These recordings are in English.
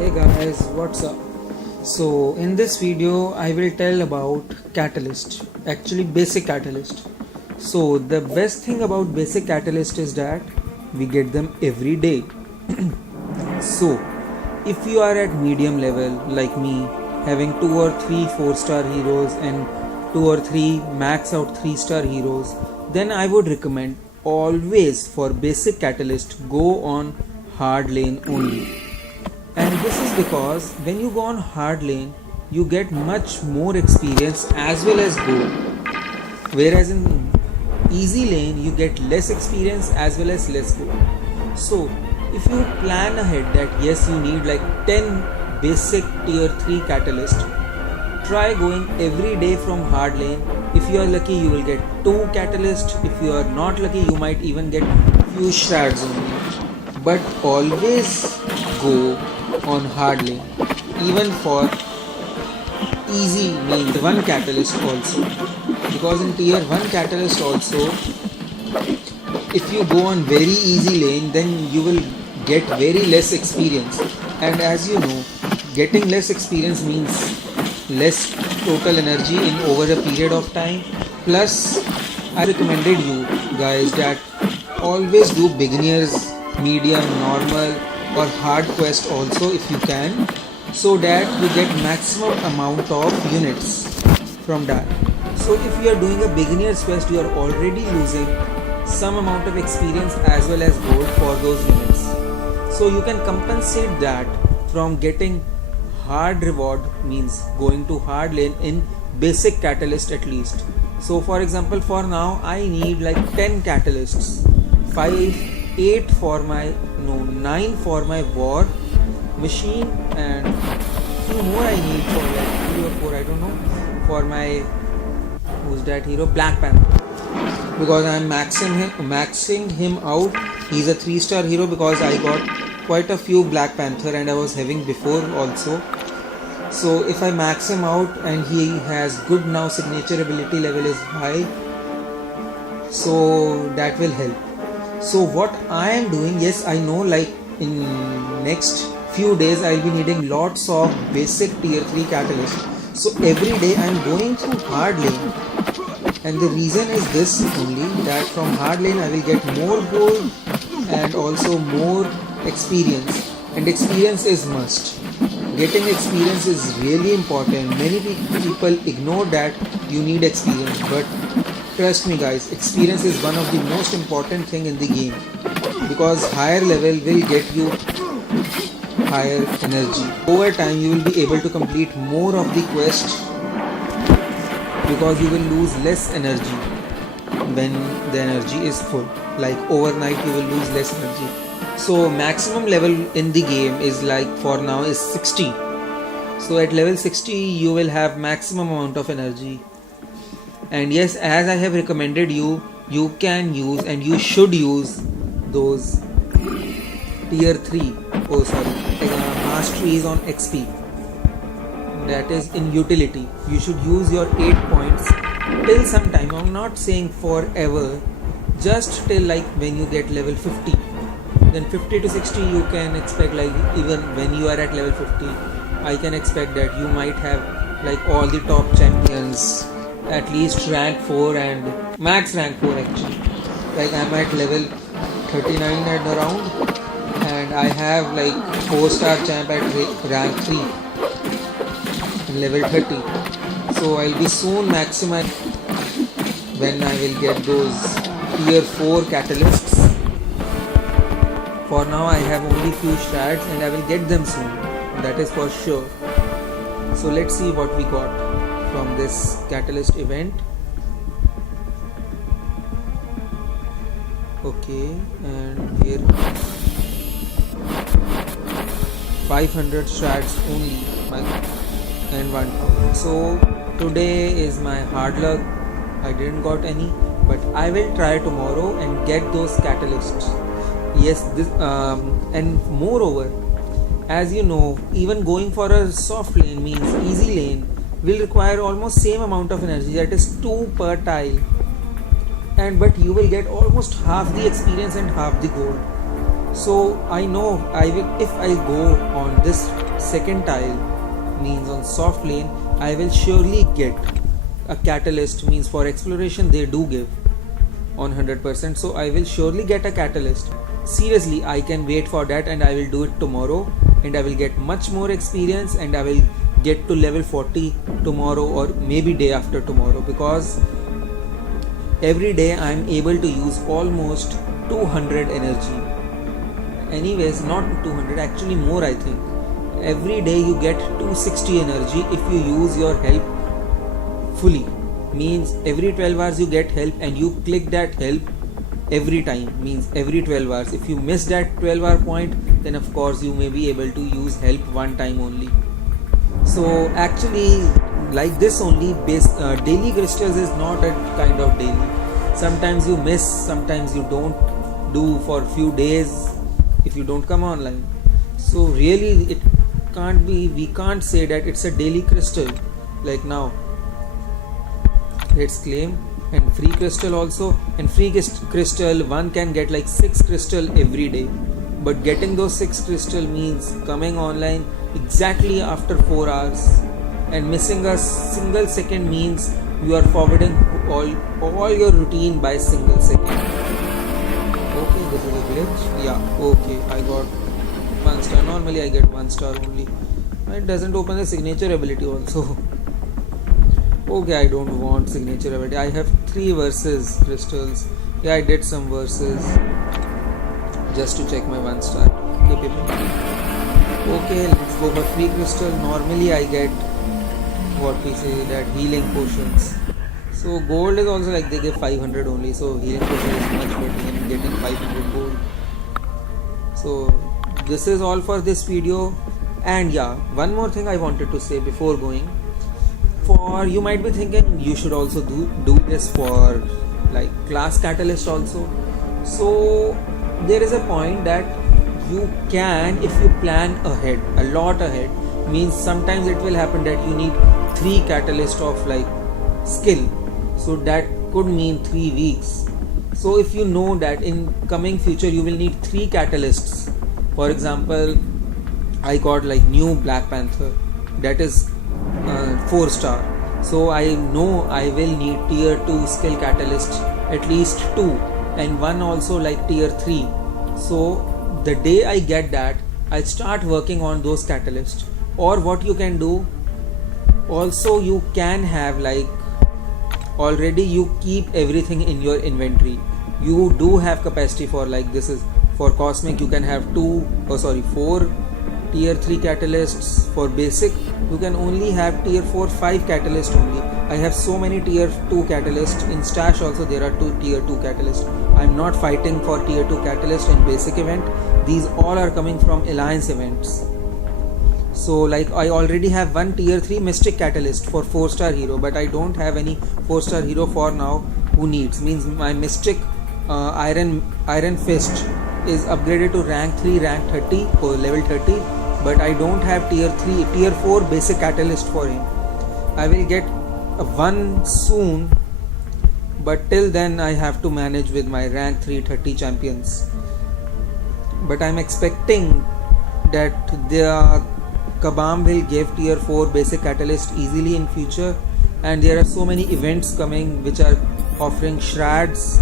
Hey guys, what's up? So in this video I will tell about catalyst, actually basic catalyst. So the best thing about basic catalyst is that we get them every day. So if you are at medium level like me, having 2 or 3 4-star heroes and 2 or 3 max out 3-star heroes, then I would recommend always for basic catalyst go on hard lane only. And this is because when you go on hard lane you get much more experience as well as gold, whereas in easy lane you get less experience as well as less gold. So if you plan ahead that yes, you need like 10 basic tier 3 catalyst, try going every day from hard lane. If you are lucky you will get 2 catalyst, if you are not lucky you might even get few shards only. But always go on hard lane, even for easy means 1 catalyst also, because in tier 1 catalyst also if you go on very easy lane then you will get very less experience, and as you know getting less experience means less total energy in over a period of time. Plus I recommended you guys that always do beginners, medium, normal or hard quest also if you can, so that you get maximum amount of units from that. So if you are doing a beginner's quest you are already losing some amount of experience as well as gold for those units, so you can compensate that from getting hard reward, means going to hard lane in basic catalyst at least. So for example, for now I need like 10 catalysts, 8 for my 9 for my war machine, and few more I need for like 3 or 4, I don't know, for my who's that hero, Black Panther, because I am maxing him out. He's a 3-star hero because I got quite a few Black Panther and I was having before also. So if I max him out and he has good now, signature ability level is high, so that will help. So what I am doing, yes I know like in next few days I will be needing lots of basic tier 3 catalyst, so every day I am going through hard lane, and the reason is this only, that from hard lane I will get more gold and also more experience, and experience is must. Getting experience is really important. Many people ignore that you need experience, but trust me guys, experience is one of the most important thing in the game, because higher level will get you higher energy. Over time you will be able to complete more of the quest because you will lose less energy when the energy is full. Like overnight you will lose less energy. So maximum level in the game is like for now is 60. So at level 60 you will have maximum amount of energy. And yes, as I have recommended you, you can use and you should use those tier 3, masteries on XP, that is in utility. You should use your 8 points till some time. I'm not saying forever, just till like when you get level 50. Then 50 to 60 you can expect, like even when you are at level 50 I can expect that you might have like all the top champions, at least rank 4 and max rank 4 actually. Like I'm at level 39 at around, and I have like 4-star champ at rank 3 in level 30. So I'll be soon maximum when I will get those tier 4 catalysts. For now I have only few shards and I will get them soon, that is for sure. So let's see what we got from this catalyst event. Okay, and here 500 shards only and 1000. So today is my hard luck, I didn't got any, but I will try tomorrow and get those catalysts. Yes, this and moreover, as you know, even going for a soft lane means easy lane will require almost same amount of energy, that is 2 per tile, and but you will get almost half the experience and half the gold. So I know I will, if I go on this second tile, means on soft lane, I will surely get a catalyst. Means for exploration they do give on 100%, so I will surely get a catalyst. Seriously, I can wait for that, and I will do it tomorrow, and I will get much more experience, and I will get to level 40 tomorrow or maybe day after tomorrow, because every day I am able to use almost 200 energy. Anyways, not 200, actually more, I think. Every day you get 260 energy if you use your help fully. Means every 12 hours you get help, and you click that help every time, means every 12 hours. If you miss that 12 hour point, then of course you may be able to use help one time only. So actually, like this only, daily crystals is not a kind of daily. Sometimes you miss, sometimes you don't do for few days if you don't come online. So really it can't be, we can't say that it's a daily crystal. Like now, let's claim, and free crystal also, and free crystal one can get like 6 crystal every day, but getting those 6 crystal means coming online exactly after 4 hours, and missing a single second means you are forwarding all your routine by single second. Okay, this is a glitch. Yeah, okay, I got 1 star. Normally I get 1 star only. It doesn't open the signature ability also. Okay, I don't want signature ability. I have 3 verses crystals. Yeah, I did some verses just to check my 1 star. Okay, let's go for free crystal. Normally I get what we say that healing potions. So gold is also like they give 500 only. So healing potion is much better than getting 500 gold. So this is all for this video. And yeah, one more thing I wanted to say before going. For you might be thinking you should also do this for like class catalyst also. So there is a point that you can, if you plan ahead, a lot ahead, means sometimes it will happen that you need 3 catalyst of like skill. So that could mean 3 weeks. So if you know that in coming future you will need 3 catalysts, for example, I got like new Black Panther, that is 4 star. So I know I will need tier 2 skill catalyst, at least 2, and one also like tier 3. So the day I get that, I start working on those catalysts. Or what you can do, also you can have like, already you keep everything in your inventory. You do have capacity for like, this is for cosmic, you can have 4 tier 3 catalysts. For basic you can only have tier 4 5 catalyst only. I have so many tier 2 catalysts. In stash also there are 2 tier 2 catalysts. I am not fighting for tier 2 catalyst in basic event. These all are coming from alliance events. So like I already have 1 tier 3 mystic catalyst for 4 star hero, but I don't have any 4 star hero for now who needs, means my mystic iron fist is upgraded to rank 3 rank 30 or level 30, but I don't have tier 4 basic catalyst for him. I will get one soon, but till then I have to manage with my rank 330 champions. But I'm expecting that the Kabam will give tier 4 basic catalyst easily in future, and there are so many events coming which are offering shreds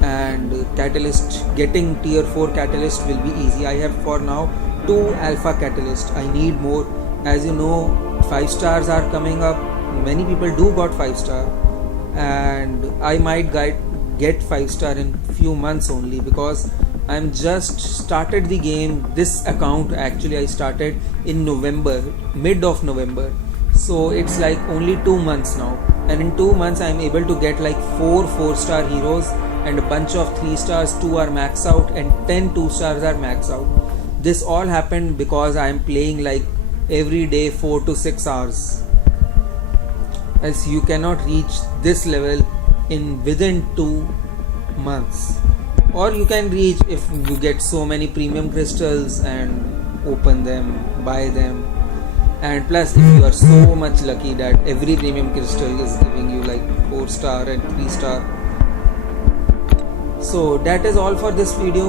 and catalyst. Getting tier 4 catalyst will be easy. I have for now 2 alpha catalyst. I need more. As you know, 5 stars are coming up. Many people do got 5 star, and I might get 5 star in few months only, because I'm just started the game. This account actually I started in November, mid of November. So it's like only 2 months now, and in 2 months I'm able to get like 4 star heroes and a bunch of 3 stars. 2 are max out and 10 2 stars are max out. This all happened because I'm playing like every day 4 to 6 hours. Else you cannot reach this level within 2 months. Or you can reach if you get so many premium crystals and open them, buy them. And plus, if you are so much lucky that every premium crystal is giving you like 4 star and 3 star. So that is all for this video.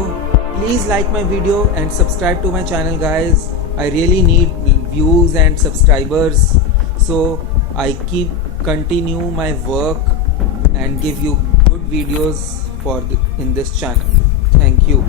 Please like my video and subscribe to my channel, guys. I really need views and subscribers, so I keep continue my work and give you good videos in this channel. Thank you.